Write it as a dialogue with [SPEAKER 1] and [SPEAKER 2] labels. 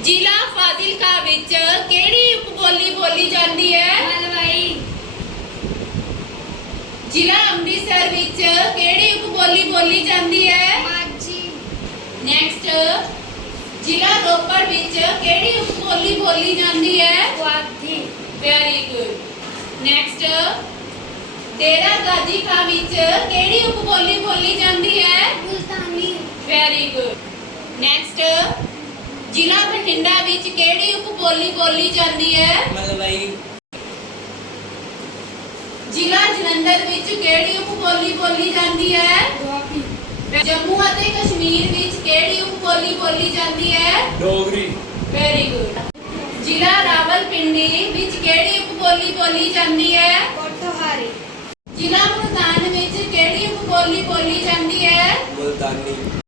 [SPEAKER 1] ਜ਼ਿਲ੍ਹਾ ਫਾਜ਼ਿਲਕਾ ਵਿੱਚ ਕਿਹੜੀ ਉਪਬੋਲੀ ਬੋਲੀ ਜਾਂਦੀ ਹੈ?
[SPEAKER 2] ਮਲਵਈ।
[SPEAKER 1] ਜ਼ਿਲ੍ਹਾ ਅੰਮ੍ਰਿਤਸਰ ਵਿੱਚ ਕਿਹੜੀ ਉਪਬੋਲੀ ਬੋਲੀ ਜਾਂਦੀ ਹੈ?
[SPEAKER 2] ਮਾਝੀ।
[SPEAKER 1] ਨੈਕਸਟ, ਜ਼ਿਲ੍ਹਾ ਰੋਪੜ ਵਿੱਚ ਕਿਹੜੀ ਉਪਬੋਲੀ ਬੋਲੀ ਜਾਂਦੀ ਹੈ?
[SPEAKER 2] Puadhi.
[SPEAKER 1] Very good. Next, Dera Ghazi Khan ਵਿੱਚ ਕਿਹੜੀ ਉਪਬੋਲੀ ਬੋਲੀ ਜਾਂਦੀ ਹੈ?
[SPEAKER 2] ਮੁਲਤਾਨੀ।
[SPEAKER 1] Very good. ਨੈਕਸਟ, ਜ਼ਿਲ੍ਹਾ ਬਠਿੰਡਾ ਵਿੱਚ ਕਿਹੜੀ ਉਪਬੋਲੀ ਬੋਲੀ ਜਾਂਦੀ ਹੈ?
[SPEAKER 3] ਮਲਵਈ।
[SPEAKER 1] ਜ਼ਿਲ੍ਹਾ ਜਲੰਧਰ ਵਿੱਚ ਕਿਹੜੀ ਉਪਬੋਲੀ ਬੋਲੀ ਜਾਂਦੀ ਹੈ?
[SPEAKER 2] ਦੁਆਬੀ।
[SPEAKER 1] ਜੰਮੂ ਅਤੇ ਕਸ਼ਮੀਰ ਵਿੱਚ ਕਿਹੜੀ ਉਪਬੋਲੀ ਬੋਲੀ ਜਾਂਦੀ ਹੈ?
[SPEAKER 3] ਡੋਗਰੀ।
[SPEAKER 1] Very good. ਜ਼ਿਲ੍ਹਾ ਰਾਵਲਪਿੰਡੀ ਵਿੱਚ ਕਿਹੜੀ ਉਪਬੋਲੀ ਬੋਲੀ ਜਾਂਦੀ ਹੈ?
[SPEAKER 2] ਪੋਠੋਹਾਰੀ।
[SPEAKER 1] ਜ਼ਿਲ੍ਹਾ ਮੁਲਤਾਨ ਵਿੱਚ ਕਿਹੜੀ ਉਪਬੋਲੀ ਬੋਲੀ ਜਾਂਦੀ ਹੈ?
[SPEAKER 3] ਮੁਲਤਾਨੀ।